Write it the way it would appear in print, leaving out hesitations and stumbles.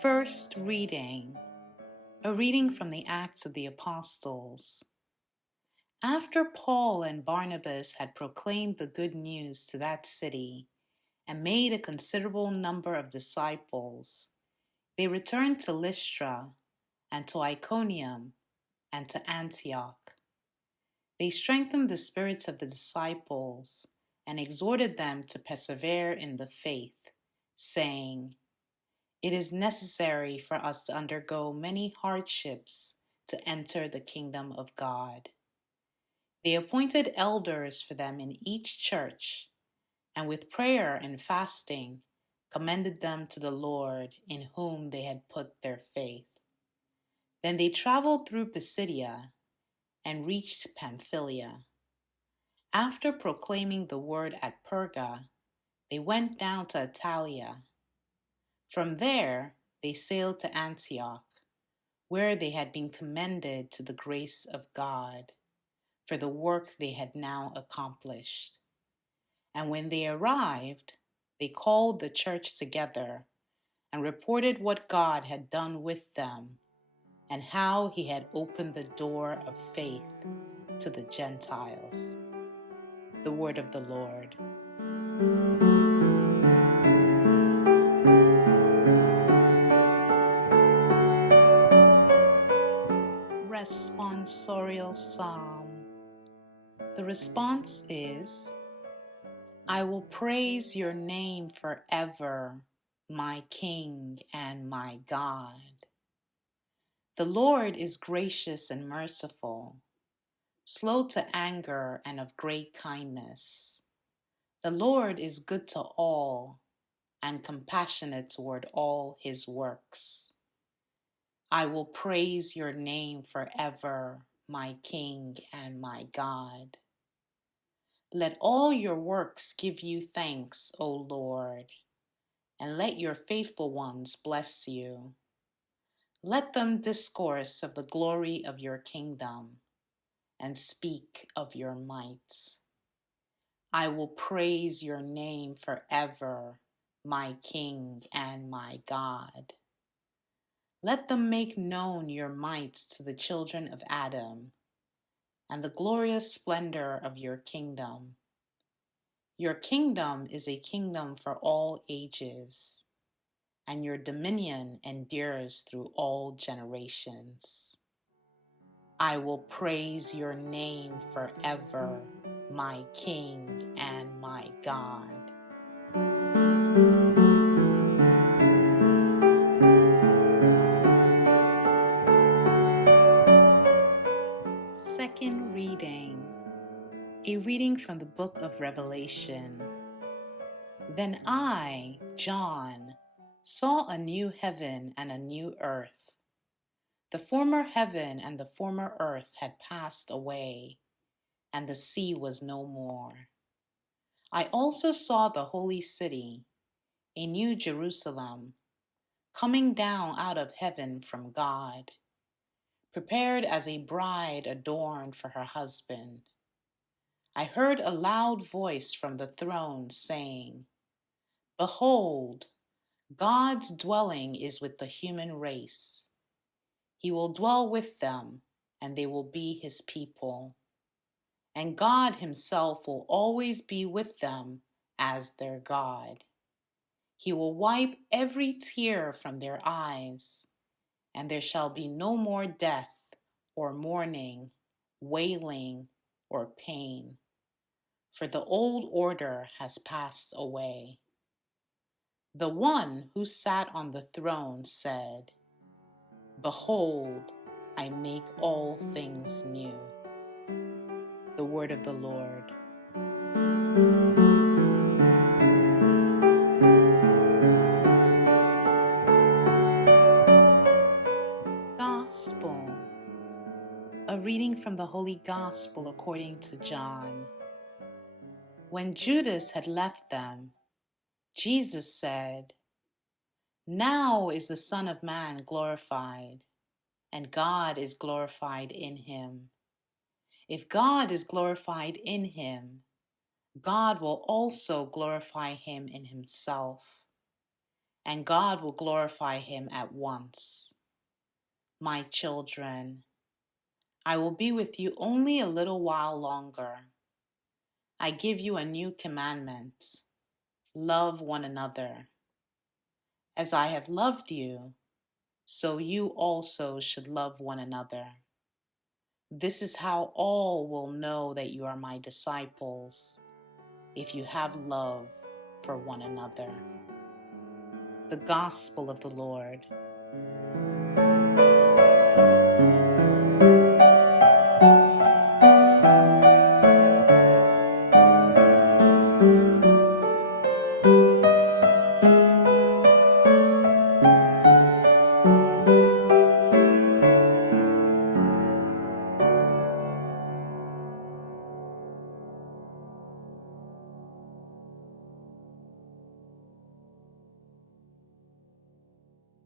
First reading, a reading from the Acts of the Apostles. After Paul and Barnabas had proclaimed the good news to that city and made a considerable number of disciples, they returned to Lystra and to Iconium and to Antioch. They strengthened the spirits of the disciples and exhorted them to persevere in the faith, saying, "It is necessary for us to undergo many hardships to enter the kingdom of God." They appointed elders for them in each church, and with prayer and fasting commended them to the Lord in whom they had put their faith. Then they traveled through Pisidia and reached Pamphylia. After proclaiming the word at Perga, they went down to Attalia. From there, they sailed to Antioch, where they had been commended to the grace of God for the work they had now accomplished. And when they arrived, they called the church together and reported what God had done with them and how he had opened the door of faith to the Gentiles. The word of the Lord. Responsorial Psalm. The response is, "I will praise your name forever, my King and my God." The Lord is gracious and merciful, slow to anger and of great kindness. The Lord is good to all and compassionate toward all his works. I will praise your name forever, my King and my God. Let all your works give you thanks, O Lord, and let your faithful ones bless you. Let them discourse of the glory of your kingdom and speak of your might. I will praise your name forever, my King and my God. Let them make known your might to the children of Adam and the glorious splendor of your kingdom. Your kingdom is a kingdom for all ages, and your dominion endures through all generations. I will praise your name forever, my King and my God. Second reading, a reading from the book of Revelation. Then I, John, saw a new heaven and a new earth. The former heaven and the former earth had passed away, and the sea was no more. I also saw the holy city, a new Jerusalem, coming down out of heaven from God, prepared as a bride adorned for her husband. I heard a loud voice from the throne saying, "Behold, God's dwelling is with the human race. He will dwell with them, and they will be his people. And God himself will always be with them as their God. He will wipe every tear from their eyes, and there shall be no more death, or mourning, wailing, or pain, for the old order has passed away." The one who sat on the throne said, "Behold, I make all things new." The word of the Lord. Gospel. A reading from the Holy Gospel according to John. When Judas had left them, Jesus said, "Now is the Son of Man glorified, and God is glorified in him. If God is glorified in him, God will also glorify him in himself, and God will glorify him at once. My children, I will be with you only a little while longer. I give you a new commandment: love one another. As I have loved you, so you also should love one another. This is how all will know that you are my disciples, if you have love for one another. The Gospel of the Lord.